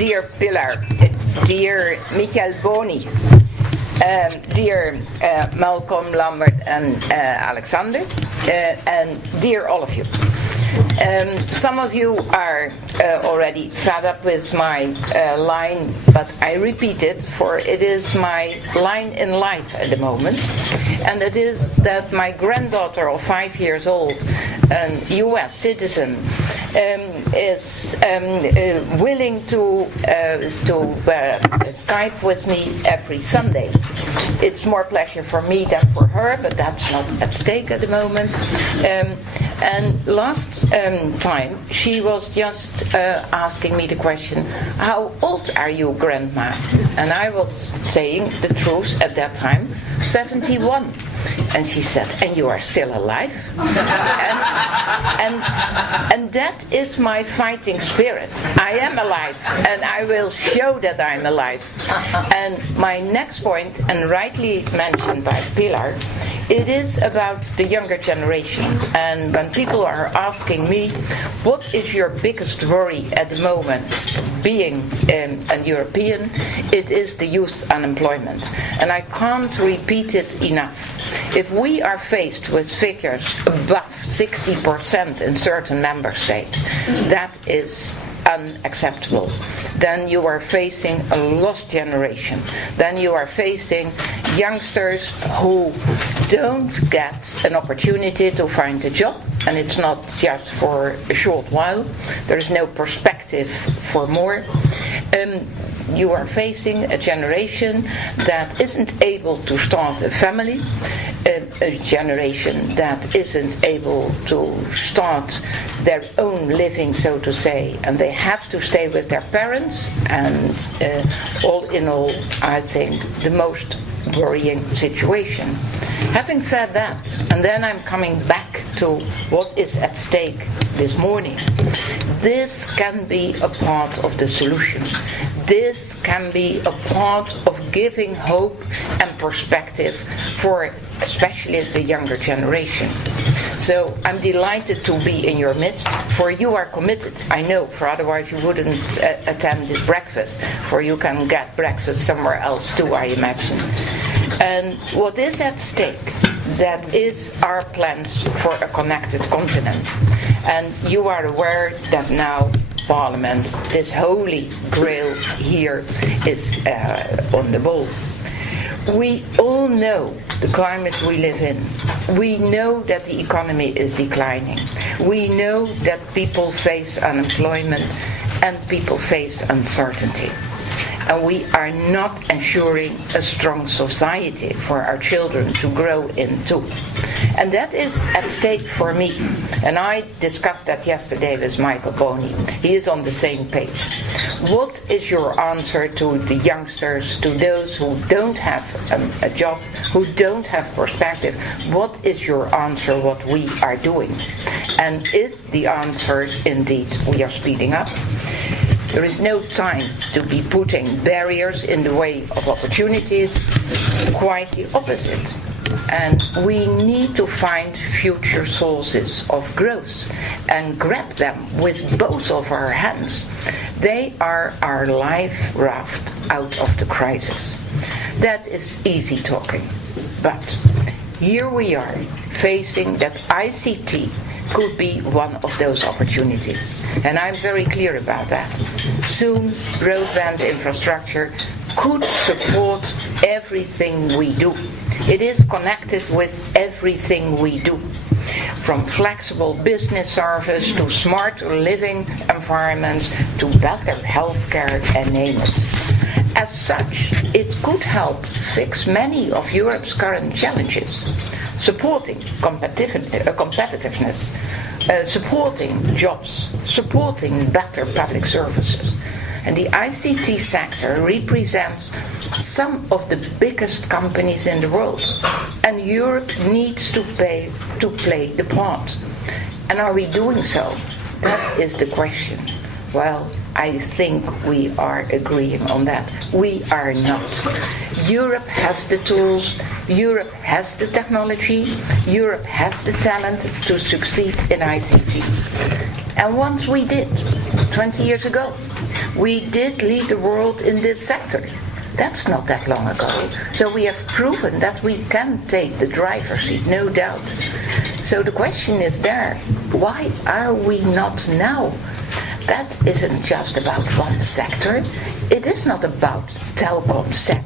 dear Pilar, dear Michael Boni, dear Malcolm, Lambert and Alexander, and dear all of you. Some of you are already fed up with my line, but I repeat it, for it is my line in life at the moment. And it is that my granddaughter of 5 years old, a US citizen, is willing to Skype with me every Sunday. It's more pleasure for me than for her, but that's not at stake at the moment. And last time she was just asking me the question, how old are you, Grandma? And I was saying the truth at that time, 71. And she said, and you are still alive? and that is my fighting spirit. I am alive, and I will show that I'm alive. And my next point, and rightly mentioned by Pilar, it is about the younger generation. And when people are asking me, what is your biggest worry at the moment, being a European, it is the youth unemployment. And I can't repeat it enough. If we are faced with figures above 60% in certain member states, that is unacceptable. Then you are facing a lost generation. Then you are facing youngsters who don't get an opportunity to find a job, and it's not just for a short while. There is no perspective for more. You are facing a generation that isn't able to start a family, a generation that isn't able to start their own living, so to say, and they have to stay with their parents, and all in all, I think the most worrying situation. Having said that, and then I'm coming back to what is at stake this morning, this can be a part of the solution. This can be a part of giving hope and perspective for especially the younger generation. So I'm delighted to be in your midst, for you are committed, I know, for otherwise you wouldn't attend this breakfast, for you can get breakfast somewhere else too, I imagine. And what is at stake, that is our plans for a connected continent. And you are aware that now Parliament, this holy grail here, is on the ball. We all know the climate we live in. We know that the economy is declining. We know that people face unemployment and people face uncertainty. And we are not ensuring a strong society for our children to grow into. And that is at stake for me. And I discussed that yesterday with Michael Boni. He is on the same page. What is your answer to the youngsters, to those who don't have a job, who don't have perspective? What is your answer, what we are doing? And is the answer indeed we are speeding up? There is no time to be putting barriers in the way of opportunities, quite the opposite. And we need to find future sources of growth and grab them with both of our hands. They are our life raft out of the crisis. That is easy talking. But here we are facing that ICT could be one of those opportunities. And I'm very clear about that. Soon, broadband infrastructure could support everything we do. It is connected with everything we do. From flexible business service to smarter living environments to better healthcare, and name it. As such, it could help fix many of Europe's current challenges. Supporting competitiveness, supporting jobs, supporting better public services. And the ICT sector represents some of the biggest companies in the world. And Europe needs to play the part. And are we doing so? That is the question. Well, I think we are agreeing on that. We are not. Europe has the tools, Europe has the technology, Europe has the talent to succeed in ICT. And once we did, 20 years ago, We did lead the world in this sector. That's not that long ago. So we have proven that we can take the driver's seat, no doubt. So the question is there, why are we not now? That isn't just about one sector. It is not about telecom sec.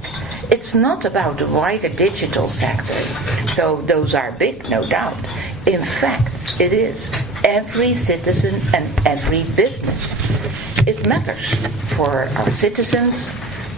It's not about the wider digital sector. So those are big, no doubt. In fact, it is every citizen and every business. It matters for our citizens,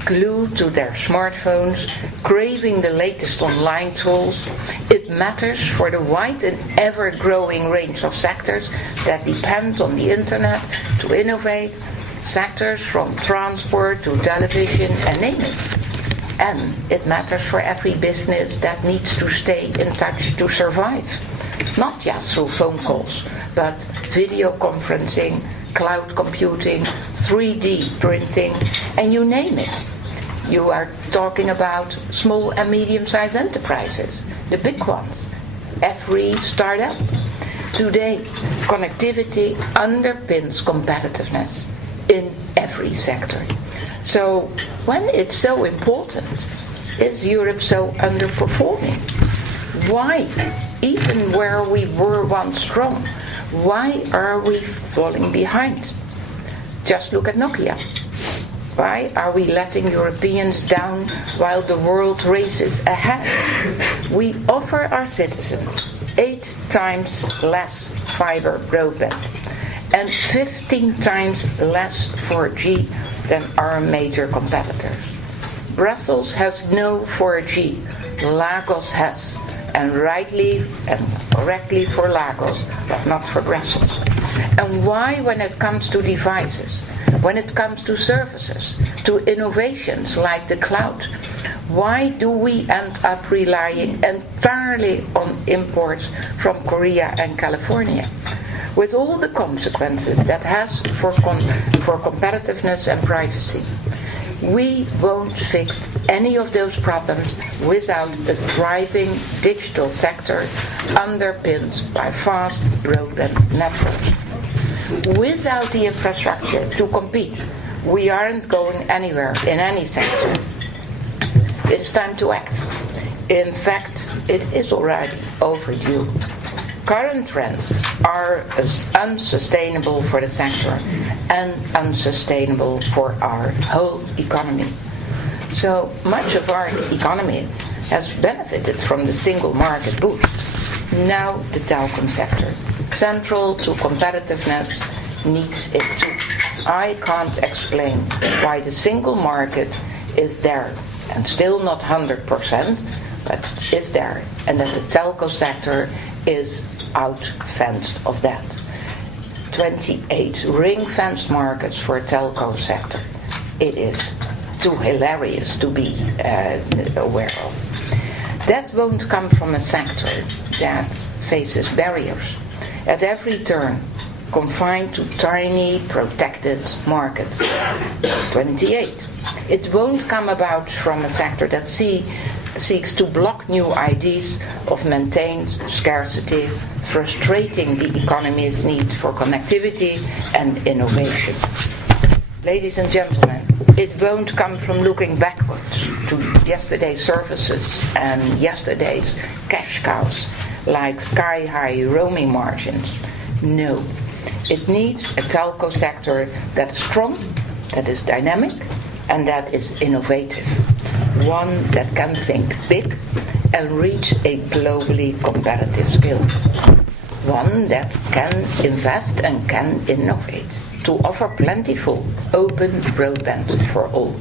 glued to their smartphones, craving the latest online tools. It matters for the wide and ever-growing range of sectors that depend on the internet to innovate, sectors from transport to television and name it. And it matters for every business that needs to stay in touch to survive. Not just through phone calls, but video conferencing, cloud computing, 3D printing, and you name it. You are talking about small and medium-sized enterprises, the big ones, every startup. Today, connectivity underpins competitiveness in every sector. So when it's so important, is Europe so underperforming? Why? Even where we were once strong, why are we falling behind? Just look at Nokia. Why are we letting Europeans down while the world races ahead? We offer our citizens 8 times less fiber broadband and 15 times less 4G than our major competitors. Brussels has no 4G, Lagos has, and rightly and correctly for Lagos, but not for Brussels. And why, when it comes to devices, when it comes to services, to innovations like the cloud, why do we end up relying entirely on imports from Korea and California? With all the consequences that has for competitiveness and privacy. We won't fix any of those problems without a thriving digital sector underpinned by fast broadband networks. Without the infrastructure to compete, we aren't going anywhere in any sector. It's time to act. In fact, it is already overdue. Current trends are unsustainable for the sector and unsustainable for our whole economy. So much of our economy has benefited from the single market boost. Now the telecom sector, central to competitiveness, needs it too. I can't explain why the single market is there and still not 100%, but is there, and that the telco sector is out-fenced of that. 28 ring-fenced markets for telco sector. It is too hilarious to be aware of. That won't come from a sector that faces barriers at every turn, confined to tiny protected markets. 28. It won't come about from a sector that seeks to block new ideas of maintained scarcity, frustrating the economy's need for connectivity and innovation. Ladies and gentlemen, it won't come from looking backwards to yesterday's services and yesterday's cash cows, like sky-high roaming margins. No, it needs a telco sector that is strong, that is dynamic, and that is innovative. One that can think big and reach a globally competitive scale. One that can invest and can innovate to offer plentiful, open broadband for all.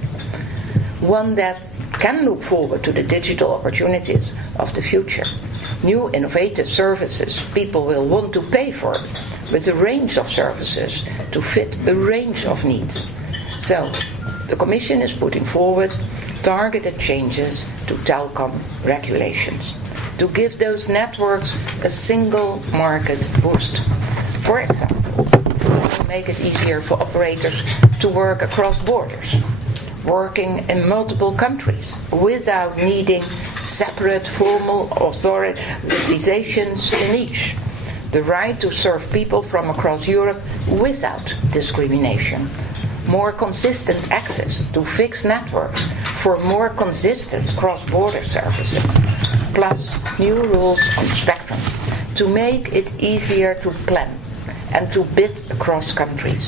One that can look forward to the digital opportunities of the future. New innovative services people will want to pay for, with a range of services to fit a range of needs. So, the Commission is putting forward targeted changes to telecom regulations to give those networks a single market boost. For example, to make it easier for operators to work across borders, working in multiple countries without needing separate formal authorizations in each. The right to serve people from across Europe without discrimination. more consistent access to fixed networks for more consistent cross-border services, plus new rules on spectrum to make it easier to plan and to bid across countries,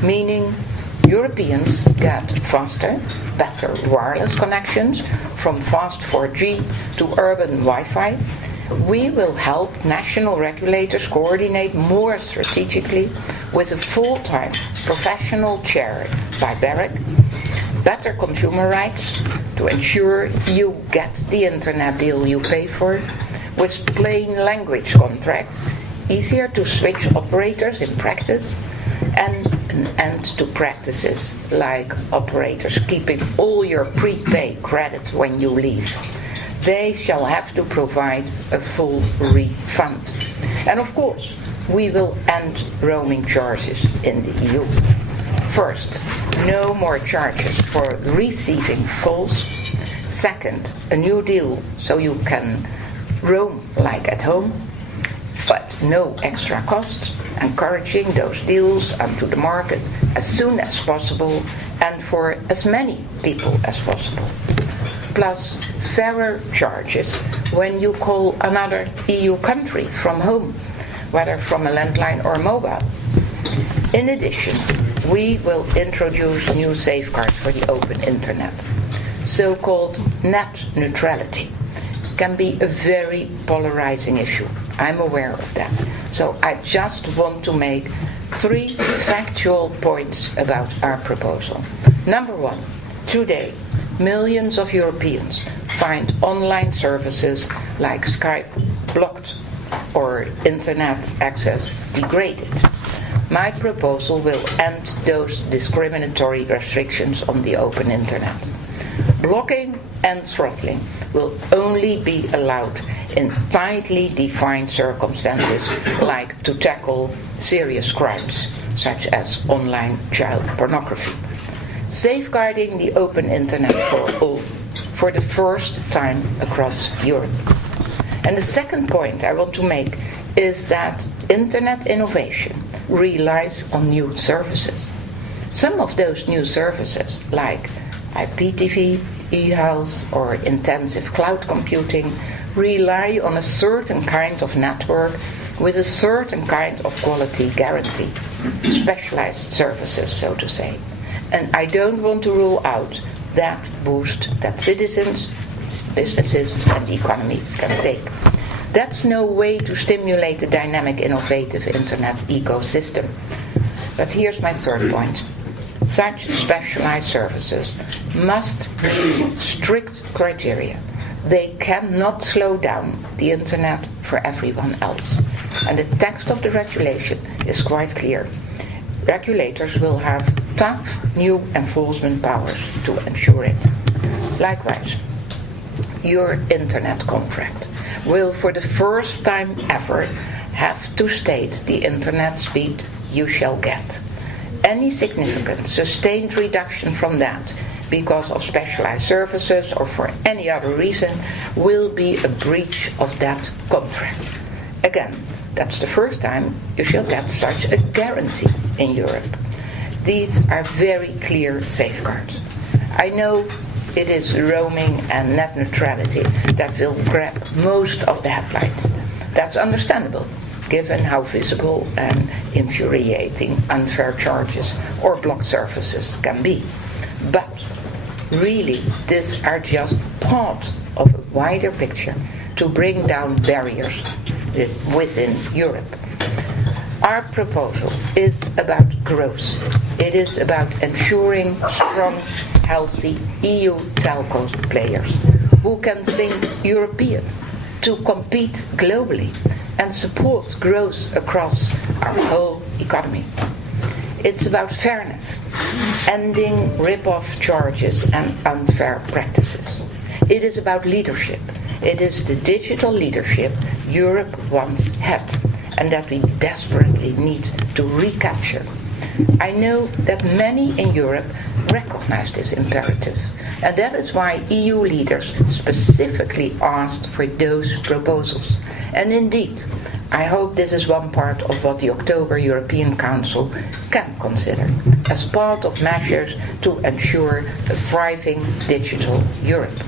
meaning Europeans get faster, better wireless connections from fast 4G to urban Wi-Fi. We will help national regulators coordinate more strategically with a full-time professional chair by BEREC, better consumer rights to ensure you get the internet deal you pay for, with plain language contracts, easier to switch operators in practice, and an end to practices like operators keeping all your prepaid credits when you leave. They shall have to provide a full refund. And of course, we will end roaming charges in the EU. First, no more charges for receiving calls. Second, a new deal so you can roam like at home, but no extra cost, encouraging those deals onto the market as soon as possible and for as many people as possible. Plus, fairer charges when you call another EU country from home, whether from a landline or mobile. In addition, we will introduce new safeguards for the open internet. So-called net neutrality can be a very polarizing issue. I'm aware of that. So I just want to make 3 factual points about our proposal. Number 1, today, millions of Europeans find online services like Skype blocked or internet access degraded. My proposal will end those discriminatory restrictions on the open internet. Blocking and throttling will only be allowed in tightly defined circumstances, like to tackle serious crimes, such as online child pornography. Safeguarding the open internet for all, for the first time across Europe. And the second point I want to make is that internet innovation relies on new services. Some of those new services, like IPTV, e-health, or intensive cloud computing, rely on a certain kind of network with a certain kind of quality guarantee. Specialized services, so to say. And I don't want to rule out that boost that citizens, businesses, and the economy can take. That's no way to stimulate a dynamic, innovative internet ecosystem. But here's my third point. Such specialized services must meet strict criteria. They cannot slow down the internet for everyone else. And the text of the regulation is quite clear. Regulators will have tough new enforcement powers to ensure it. Likewise, your internet contract will for the first time ever have to state the internet speed you shall get. Any significant sustained reduction from that because of specialized services or for any other reason will be a breach of that contract. Again, that's the first time you shall get such a guarantee in Europe. These are very clear safeguards. I know it is roaming and net neutrality that will grab most of the headlines. That's understandable, given how visible and infuriating unfair charges or blocked services can be. But really, these are just part of a wider picture to bring down barriers within Europe. Our proposal is about growth. It is about ensuring strong, healthy EU telco players who can think European to compete globally and support growth across our whole economy. It's about fairness, ending rip-off charges and unfair practices. It is about leadership. It is the digital leadership Europe once had and that we desperately need to recapture. I know that many in Europe recognize this imperative, and that is why EU leaders specifically asked for those proposals. And indeed, I hope this is one part of what the October European Council can consider as part of measures to ensure a thriving digital Europe.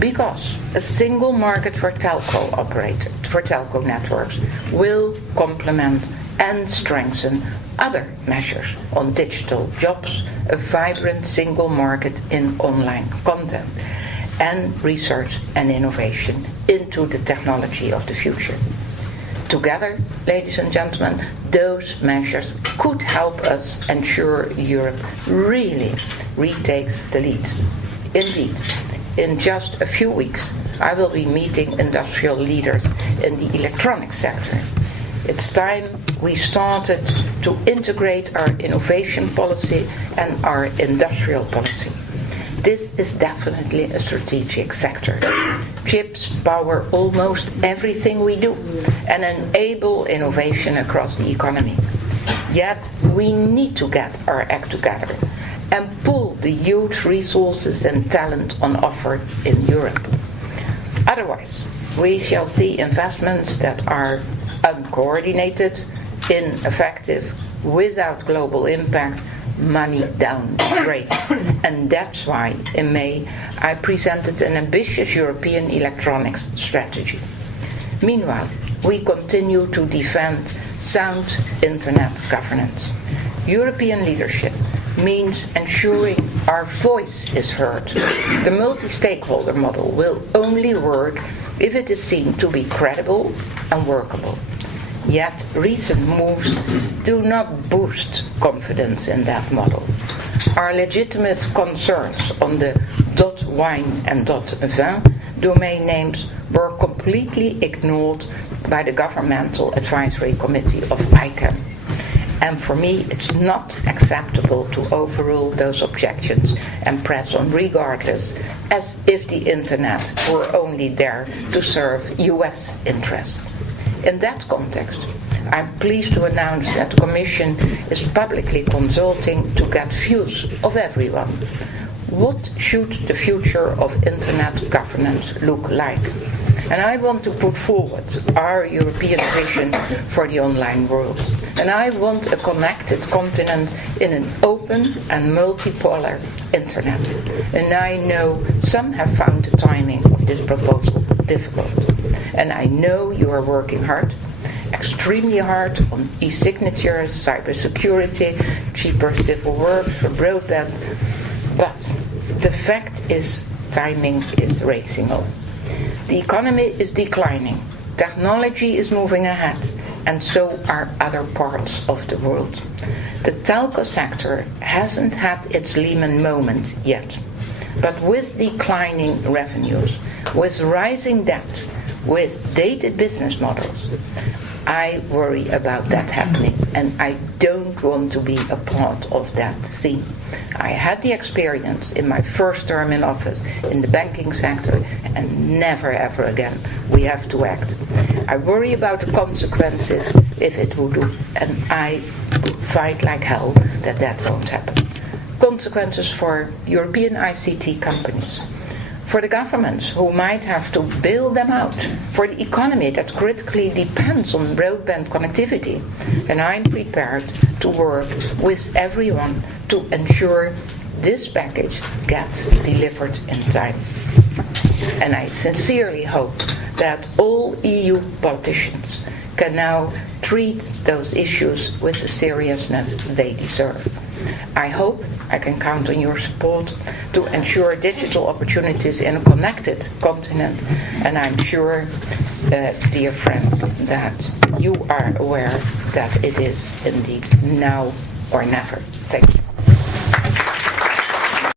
Because a single market for telco networks will complement and strengthen other measures on digital jobs, a vibrant single market in online content, and research and innovation into the technology of the future. Together, ladies and gentlemen, those measures could help us ensure Europe really retakes the lead. Indeed, in just a few weeks, I will be meeting industrial leaders in the electronics sector. It's time we started to integrate our innovation policy and our industrial policy. This is definitely a strategic sector. Chips power almost everything we do and enable innovation across the economy. Yet we need to get our act together and pull the huge resources and talent on offer in Europe. Otherwise, we shall see investments that are uncoordinated, ineffective, without global impact, money down the drain. And that's why in May I presented an ambitious European electronics strategy. Meanwhile, we continue to defend sound internet governance. European leadership means ensuring our voice is heard. The multi-stakeholder model will only work if it is seen to be credible and workable. Yet recent moves do not boost confidence in that model. Our legitimate concerns on the .wine and .vin domain names were completely ignored by the Governmental Advisory Committee of ICANN. And for me, it's not acceptable to overrule those objections and press on regardless, as if the internet were only there to serve US interests. In that context, I'm pleased to announce that the Commission is publicly consulting to get views of everyone. What should the future of internet governance look like? And I want to put forward our European vision for the online world. And I want a connected continent in an open and multipolar internet. And I know some have found the timing of this proposal difficult. And I know you are working hard, extremely hard, on e-signatures, cybersecurity, cheaper civil works for broadband. But the fact is, timing is racing on. The economy is declining, technology is moving ahead, and so are other parts of the world. The telco sector hasn't had its Lehman moment yet, but with declining revenues, with rising debt, with dated business models, I worry about that happening, and I don't want to be a part of that theme. I had the experience in my first term in office in the banking sector, and never ever again. We have to act. I worry about the consequences if it would do, and I fight like hell that that won't happen. Consequences for European ICT companies, for the governments who might have to bail them out, for the economy that critically depends on broadband connectivity. And I'm prepared to work with everyone to ensure this package gets delivered in time. And I sincerely hope that all EU politicians can now treat those issues with the seriousness they deserve. I hope I can count on your support to ensure digital opportunities in a connected continent, and I'm sure, dear friends, that you are aware that it is indeed now or never. Thank you.